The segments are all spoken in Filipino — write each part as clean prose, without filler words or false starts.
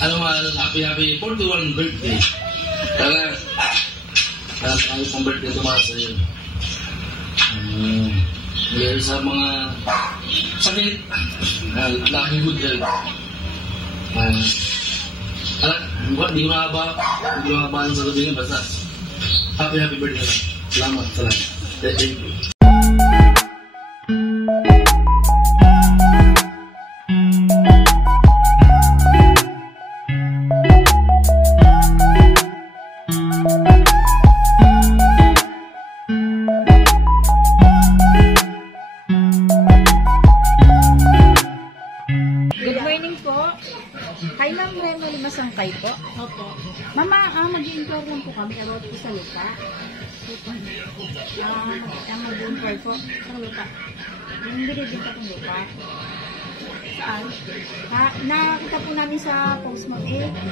happy 41 birthday. Kaya, ayos pang birthday tumasa sa'yo. Ngayon sa mga sakit, laking good health. Hindi ko nakabaan sa gabi basta happy birthday lang. Salamat. Thank you. Kay Ma'am Remel Masangkay po. Opo. Mama, mag-i-inquire lang po kami about po sa lupa. Mag-i-inquire po sa lupa. Nandito din po itong lupa. Saan? Nakakita po namin sa post mo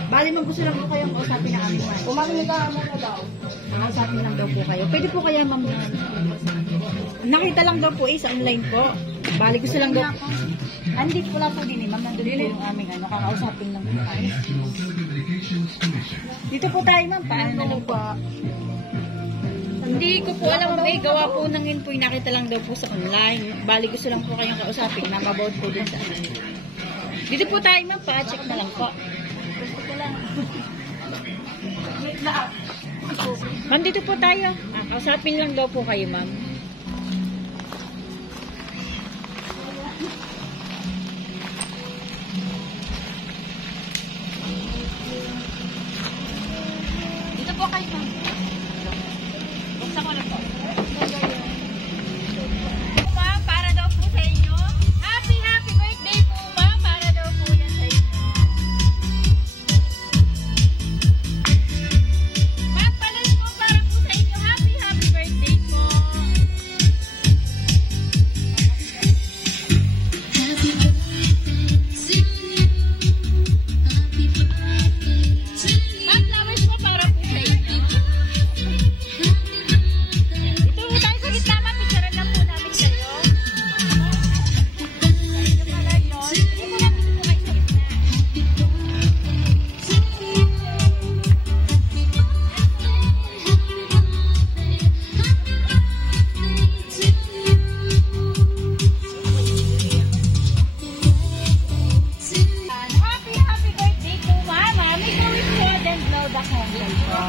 bali man gusto lang po kayong kausapin na kami. Kumamita mo na daw. Kausapin lang daw po kayo. Pwede po kaya ma'am. Nakita lang daw po sa online po. Bali gusto lang daw. Hindi po lang po din ma'am. Nandun po yung aming kakausapin lang po tayo. Dito po tayo ma'am. Paano na lang po? Hindi ko po alam gawa po nang yun po nakita lang daw po sa online. Bali gusto lang po kayong kausapin ma'am about po din sa ano. Dito po tayo ma'am. Pa-check na lang po. Gusto ko lang. Ma'am dito po tayo. Kausapin lang daw po kayo ma'am. Dito po kayo ma'am. Buksan ko na po. Ma'am, para daw po sa inyo. Happy birthday po ma'am. Para daw po yan sa inyo. Ma'am, palos po para po sa inyo. Happy birthday po. Ma'am, flowers po para po sa inyo. Ito po tayo sa gitna ma'am. Picturean lang po namin kayo. Ito pala yun. Hindi po namin po kayo sa gitna. Happy birthday po mama. May gawin po then blow the candle po.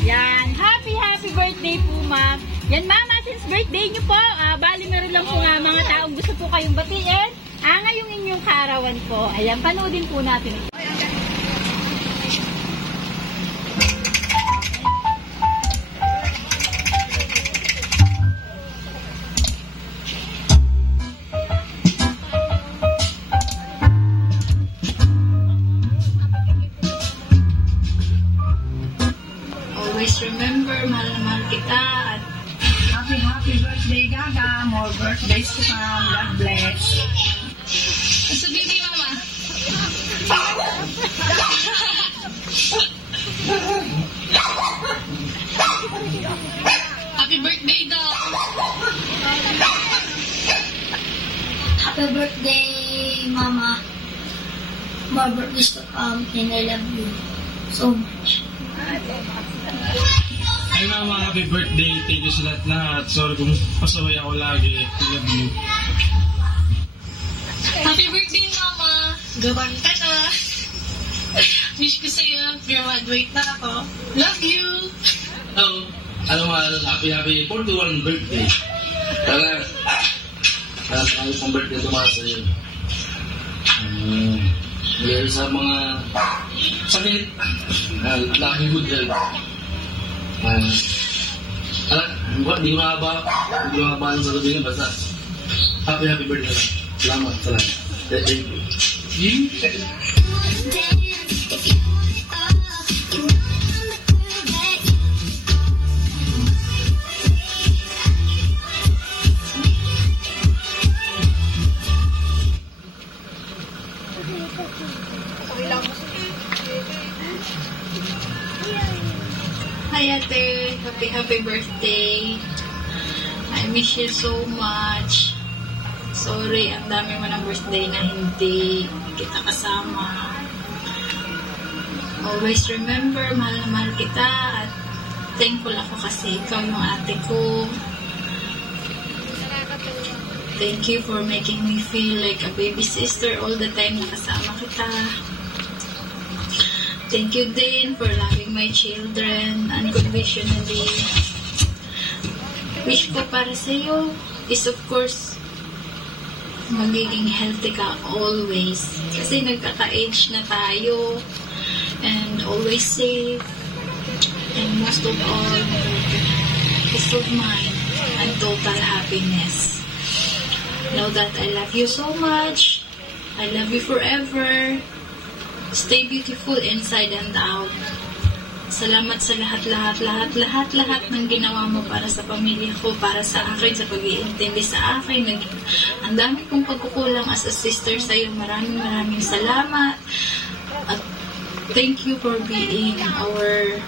Yan. Happy birthday po ma'am. Yan mama, since birthday nyo po, bali meron lang po nga mga taong gusto po kayong batiin. Ngayong inyong kaarawan po. Ayan, panoodin po natin. Always remember, mahal na mahal kita. At happy birthday, Gaga. More birthdays to come. God bless. Sabihin ni Mama. Happy birthday daw. Happy birthday, Mama. More birthdays to come, and I love you so much. Ay mama, happy birthday. Thank you sa lahat. Sorry kung pasaway ako lagi. I love you. Happy birthday, Mama. Gawin ka na. Wish ko sa'yo, graduate na ako. Love you. Happy 41 birthday. Kaya, ayos pang birthday tumasa sa'yo. Ngayon sa mga sakit, laking good health. Hindi ko nakabaan sa gabi basta happy birthday lang. Salamat. Thank you. Hi, ate. Happy birthday. I miss you so much. Sorry, ang dami mo ng birthday na hindi kita kasama. Always remember, mahal na mahal kita at thankful ako kasi ikaw yung ate ko. Thank you for making me feel like a baby sister all the time na kasama kita. Thank you din for loving my children unconditionally. Wish ko para sa'yo is of course magiging healthy ka always. Kasi nagkaka-age na tayo and always safe and most of all peace of mind and total happiness. Know that I love you so much. I love you forever. Stay beautiful inside and out. Salamat sa lahat ng ginawa mo para sa pamilya ko, para sa akin, sa pag-iintindi sa akin. Ang dami kong pagkukulang as a sister sa'yo. Maraming salamat. At thank you for being our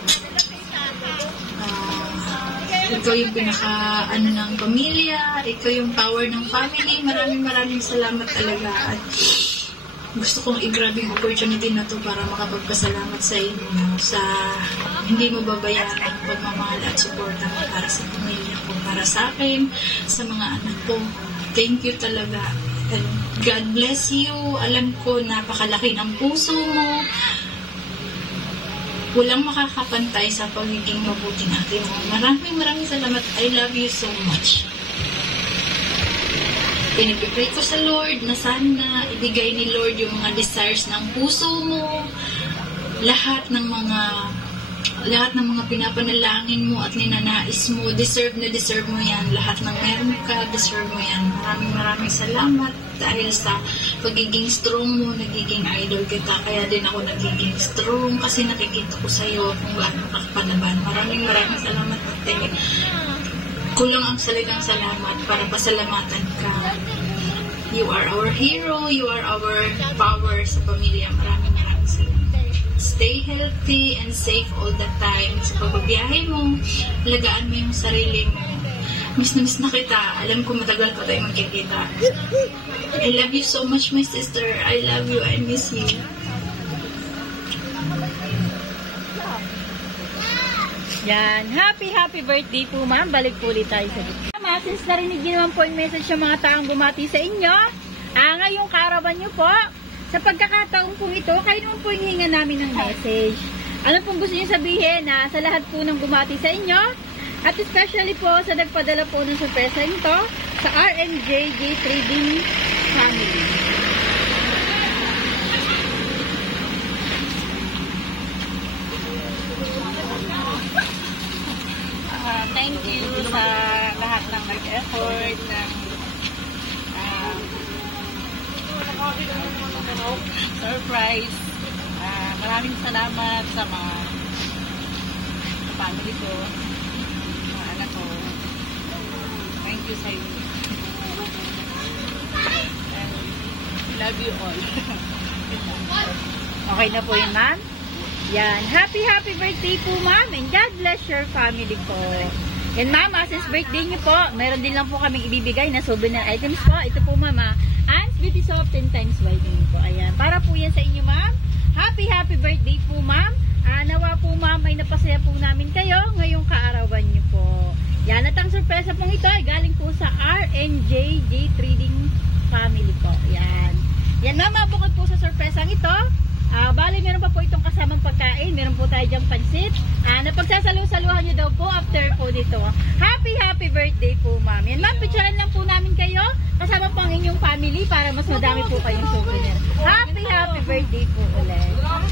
ikaw yung ng pamilya, ikaw yung power ng family. Maraming salamat talaga. At gusto kong i-grab yung opportunity na to para makapagpasalamat sa inyo sa hindi mo babayaran ang pagmamahal at suporta mo para sa pamilya ko, para sa akin, sa mga anak ko. Thank you talaga. And God bless you. Alam ko napakalaki ng puso mo. Walang makakapantay sa pagiging mabuting ate mo. Maraming salamat. I love you so much. Pinipipray ko sa Lord na sana ibigay ni Lord yung mga desires ng puso mo, lahat ng mga pinapanalangin mo at ninanais mo, deserve mo yan. Lahat ng meron ka, deserve mo yan. Maraming salamat dahil sa pagiging strong mo, nagiging idol kita. Kaya din ako nagiging strong kasi nakikita ko sa'yo kung gaano ka panaban. Maraming salamat ate. Kulang ang salitang salamat para pasalamatan ka. You are our hero. You are our power sa pamilya. Maraming salamat. Stay healthy and safe all the time. Sa pagbabiyahe mo, alagaan mo yung sarili mo. Miss na kita. Alam ko matagal pa tayo magkikita. I love you so much, my sister. I love you. I miss you. Yan. Happy birthday po, ma'am. Balik po ulit tayo sa dito. Ma'am, since narinig niyo naman po yung message ng mga taong bumati sa inyo, ngayong kaarawan niyo po, sa pagkakataon po ito, kayo naman po yung hinga namin ng message. Ano pong gusto niyo sabihin na sa lahat po ng bumati sa inyo, at especially po sa nagpadala po ng sorpresa ito, sa RNJJ Trading Family. Thank you sa lahat ng nag-effort ng surprise. Maraming salamat sa mga family ko, mga anak ko. Thank you sa inyo. And love you all. Okay na po yun, ma'am? Yan. Happy birthday po, ma'am. And God bless your family po. And mama, since birthday niyo po, meron din lang po kaming ibibigay na souvenir items po. Ito po, mama. Anne's Beauty Soap 10 times whitening po. Ayan. Para po yan sa inyo, ma'am. Happy birthday po, ma'am. Nawa po, ma'am, ay napasaya po namin kayo ngayong kaarawan niyo po. Yan. At ang sorpresa pong ito ay galing po sa RNJJ Trading Family po. Yan. Yan, mama. Bukod po sa sorpresang ito, bali, meron pa po itong kasamang pagkain. Meron po tayo dyang pansit. Napagsasalusaluhan nyo daw po after po dito. Happy birthday po, ma'am. Yan, ma'am, picturean lang po namin kayo. Kasama po ang inyong family para mas madami po kayong souvenir. Happy birthday po ulit.